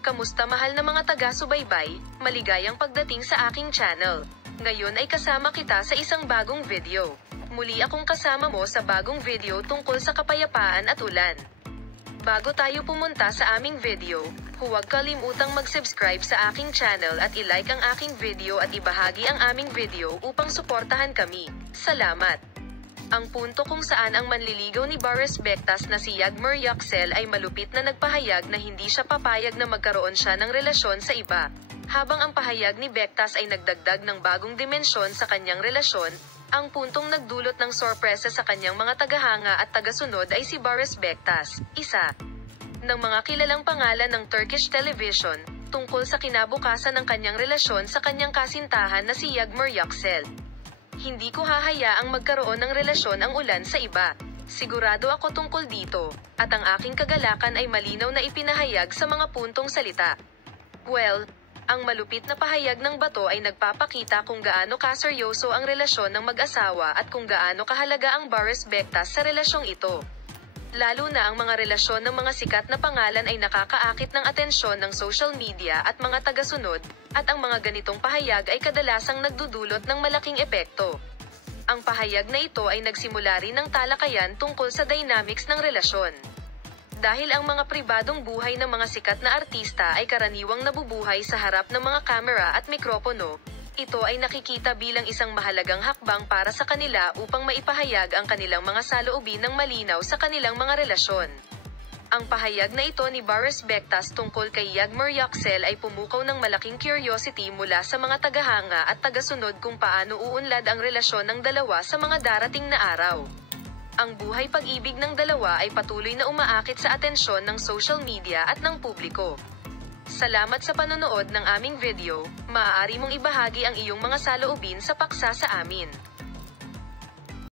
Kamusta mahal na mga taga-subaybay, maligayang pagdating sa aking channel. Ngayon ay kasama kita sa isang bagong video. Muli akong kasama mo sa bagong video tungkol sa kapayapaan at ulan. Bago tayo pumunta sa aming video, huwag kalimutang mag-subscribe sa aking channel at i-like ang aking video at ibahagi ang aming video upang suportahan kami. Salamat! Ang punto kung saan ang manliligaw ni Baresbectas na si Yagmer Yuxel ay malupit na nagpahayag na hindi siya papayag na magkaroon siya ng relasyon sa iba. Habang ang pahayag ni Bectas ay nagdagdag ng bagong dimensyon sa kanyang relasyon, ang puntong nagdulot ng sorpresa sa kanyang mga tagahanga at tagasunod ay si Baresbectas, isa ng mga kilalang pangalan ng Turkish television, tungkol sa kinabukasan ng kanyang relasyon sa kanyang kasintahan na si Yagmer Yuxel. Hindi ko hahayaang magkaroon ng relasyon ang ulan sa iba. Sigurado ako tungkol dito, at ang aking kagalakan ay malinaw na ipinahayag sa mga puntong salita. Well, ang malupit na pahayag ng bato ay nagpapakita kung gaano kaseryoso ang relasyon ng mag-asawa at kung gaano kahalaga ang Baresbectas sa relasyong ito. Lalo na ang mga relasyon ng mga sikat na pangalan ay nakakaakit ng atensyon ng social media at mga tagasunod, at ang mga ganitong pahayag ay kadalasang nagdudulot ng malaking epekto. Ang pahayag na ito ay nagsimula rin ng talakayan tungkol sa dynamics ng relasyon. Dahil ang mga pribadong buhay ng mga sikat na artista ay karaniwang nabubuhay sa harap ng mga kamera at mikropono, ito ay nakikita bilang isang mahalagang hakbang para sa kanila upang maipahayag ang kanilang mga saloobin ng malinaw sa kanilang mga relasyon. Ang pahayag na ito ni Baresbectas tungkol kay Yagmer Yuxel ay pumukaw ng malaking curiosity mula sa mga tagahanga at tagasunod kung paano uunlad ang relasyon ng dalawa sa mga darating na araw. Ang buhay pag-ibig ng dalawa ay patuloy na umaakit sa atensyon ng social media at ng publiko. Salamat sa panonood ng aming video, maaari mong ibahagi ang iyong mga saloobin sa paksa sa amin.